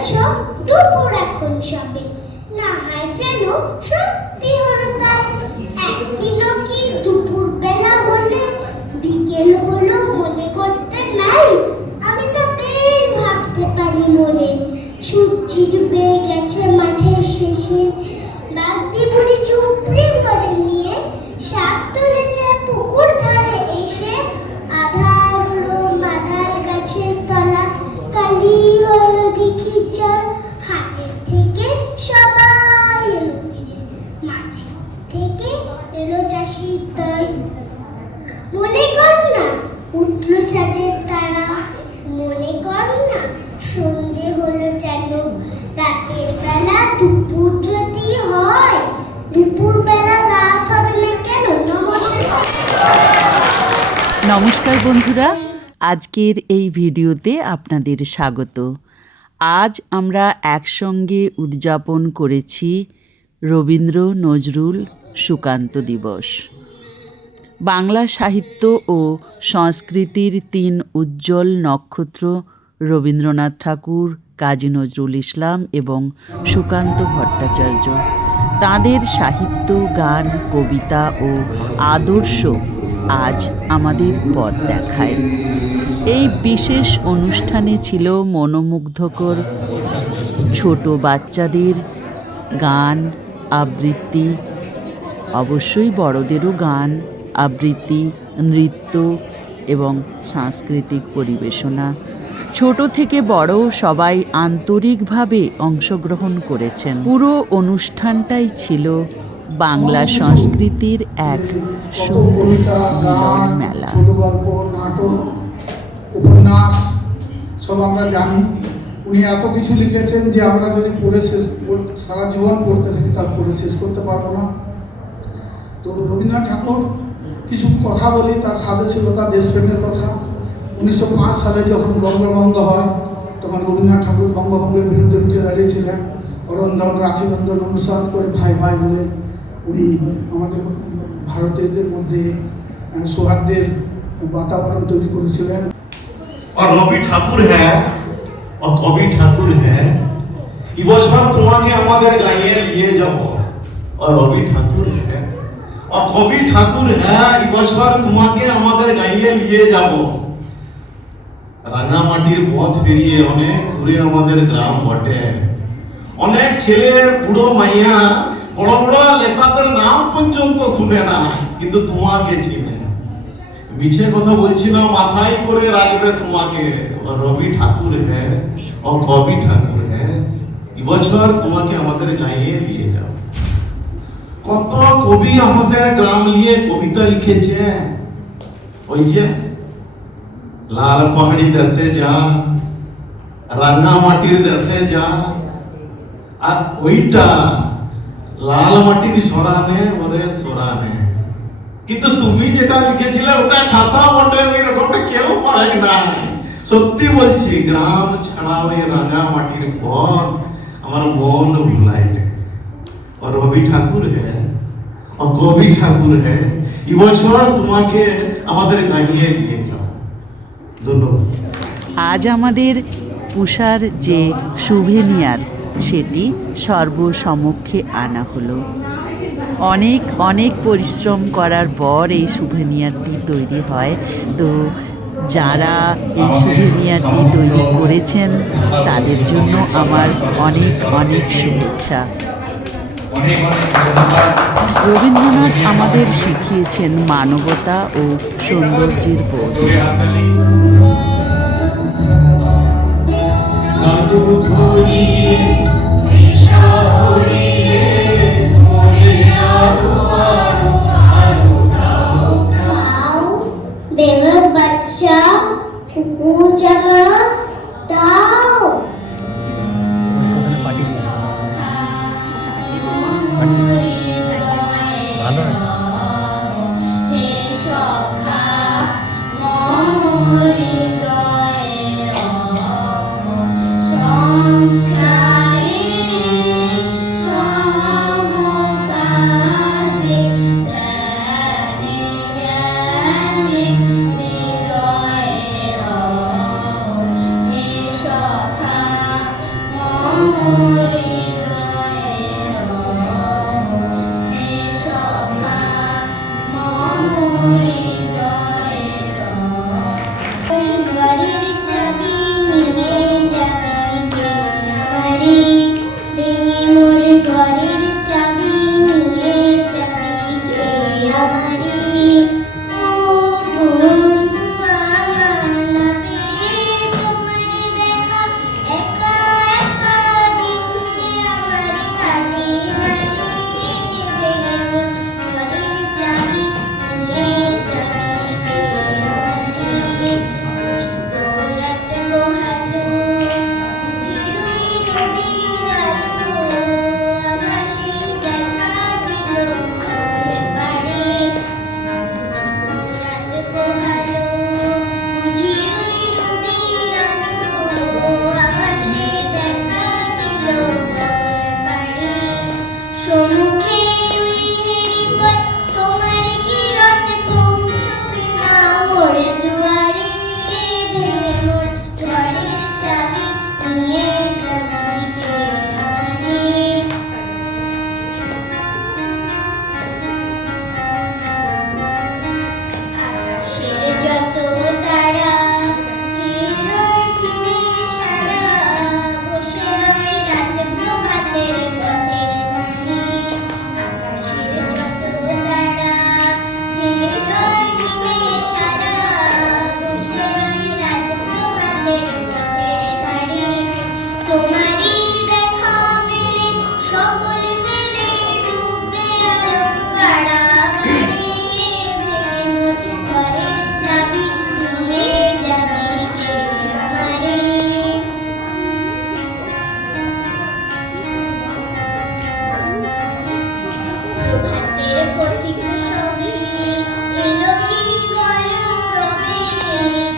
বলেছ দুপুর এখন সবে, না হয় যেন সত্যি হলো তাই। একদিনও কি দুপুর বেলা হলে বিকেল হলো মনে করতে নাই? আমি তো বেশ ভাবতে পারি মনে, সূর্যি ডুবে গেছে মাঠের শেষে, বাগদি বুড়ি চুপড়ি ঘরে নিয়ে শাক তুলেছে পুকুর ধারে এসে। আধার হলো মাদার গাছের তলা, কালি হলো দিঘি জল, হাটের থেকে সবাই এলো ফিরে, মাঝে থেকে এলো চাষির দল। মনে কর না উঠলো সাজের তারা, মনে কর না সন্ধে হলো যেন, রাতের বেলা দুপুর যদি হয়, দুপুর বেলা রাত হবে না কেন? নমস্কার বন্ধুরা, আজকের এই ভিডিওতে আপনাদের স্বাগত। আজ আমরা একসঙ্গে উদযাপন করেছি রবীন্দ্র নজরুল সুকান্ত দিবস। বাংলা সাহিত্য ও সংস্কৃতির তিন উজ্জ্বল নক্ষত্র রবীন্দ্রনাথ ঠাকুর, কাজী নজরুল ইসলাম এবং সুকান্ত ভট্টাচার্য। তাঁদের সাহিত্য, গান, কবিতা ও আদর্শ আজ আমাদের পথ দেখায়। এই বিশেষ অনুষ্ঠানে ছিল মনোমুগ্ধকর ছোট বাচ্চাদের গান, আবৃত্তি, অবশ্যই বড়দেরও গান, আবৃত্তি, নৃত্য এবং সাংস্কৃতিক পরিবেশনা। ছোট থেকে বড় সবাই আন্তরিকভাবে অংশগ্রহণ করেছেন। পুরো অনুষ্ঠানটাই ছিল বাংলা সংস্কৃতির এক সুন্দর মিলন মেলা। ছোট গল্প, নাটক, উপন্যাস সব আমরা জানি। উনি এত কিছু লিখেছেন যে আমরা যদি পড়ে সারা জীবন পড়তে থাকি তা পড়ে শেষ করতে পারবো না। তো রবীন্দ্রনাথ ঠাকুর কিছু কথা বলি, তার স্বাদেশীলতা, দেশপ্রেমের কথা। 1905 সালে যখন বঙ্গভঙ্গ হয় তখন রবীন্দ্রনাথ ঠাকুর বঙ্গভঙ্গের বিরুদ্ধে রুখে দাঁড়িয়েছিলেন। অরন্ধন, রাখি বন্ধন অনুসরণ করে ভাই ভাই বলে উনি আমাদের ভারতীয়দের মধ্যে সৌহার্দ্যের वातावरण तैयारी করেছিলেন। और रवि ठाकुर है और कवि ठाकुर है, इबছর তোমাকে আমাদের গাইয়ে নিয়ে যাব। और रवि ठाकुर है और कवि ठाकुर है, इबছর তোমাকে আমাদের গাইয়ে নিয়ে যাব। রাঙামাটির পথ পেরিয়ে অনেক দূরে আমাদের গ্রাম বটে, অনেক ছেলে বুড়ো মাইয়া বড় বড় লেখাদের নাম পর্যন্ত শুনে না, কিন্তু তোমাকে চিনে। মিছে কথা বলছি না, মাথায় করে রাখবে তোমাকে। রবি ঠাকুর হ্যাঁ ও কবি ঠাকুর হ্যাঁ, এবছর তোমাকে আমাদের গাইয়ে নিয়ে যাও। কত কবি আমাদের গ্রাম নিয়ে কবিতা লিখেছে। ওই যে লাল পাহাড়ি দেশে যা, রাঙামাটির দেশে যা, আর ওইটা লাল মাটির সরানে ওরে সরানে। কিন্তু তুমি যেটা লিখেছিলে ওটা খাসা বটে, এরকমটা কেউ পারে না। সত্যি বলছি, গ্রাম ছাড়া ওই রাঙা মাটির পথ আমার মন ভুলাইলে। আর রবি ঠাকুর হ্যাঁ ও কবি ঠাকুর হ্যাঁ, এবছর তোমাকে আমাদের গাইয়ে দিয়ে যাও। ধন্যবাদ। আজ আমাদের পুষার যে সুভেনিয়ার সেটি সর্বসমক্ষে আনা হলো। অনেক অনেক পরিশ্রম করার পর এই সুভেনিয়ারটি তৈরি হয়। তো যারা এই সুভেনিয়ারটি তৈরি করেছেন তাদের জন্য আমার অনেক অনেক শুভেচ্ছা। রবীন্দ্রনাথ আমাদের শিখিয়েছেন মানবতা ও সৌন্দর্যের বোধ। बेवर बच्चा पूजना दाओ। ভালো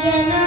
যেন